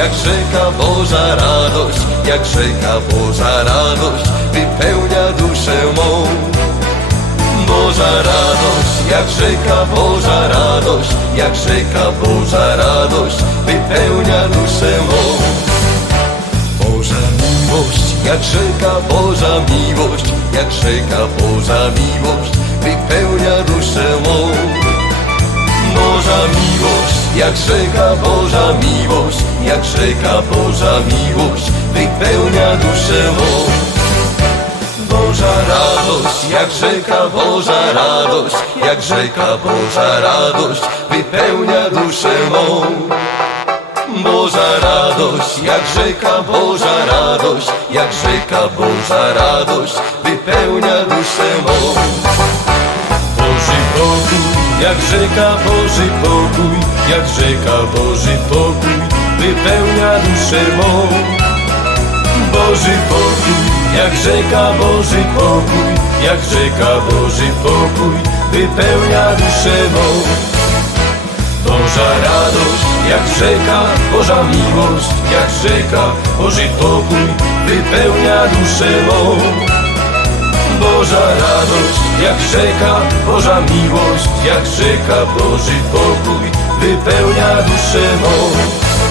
jak rzeka Boża radość, jak rzeka Boża radość, wypełnia duszę mą. Boża radość, jak rzeka Boża radość, jak rzeka Boża radość, wypełnia duszę mą. Boża miłość, jak rzeka Boża miłość, jak rzeka Boża miłość, wypełnia duszę mą. Boża miłość, jak rzeka Boża miłość, jak rzeka Boża miłość, wypełnia duszę mą. Boża radość, jak rzeka Boża radość, jak rzeka Boża radość, wypełnia duszę mą. Boża radość, jak rzeka Boża radość, jak rzeka Boża radość, wypełnia duszę mą. Boży pokój, jak rzeka Boży pokój, jak rzeka Boży pokój, wypełnia duszę mą. Boży pokój, jak rzeka Boży pokój, jak rzeka Boży pokój, wypełnia duszę mą. Boża radość, jak rzeka, Boża miłość, jak rzeka, Boży pokój, wypełnia duszę mą. Boża radość, jak rzeka, Boża miłość, jak rzeka, Boży pokój, wypełnia duszę mą.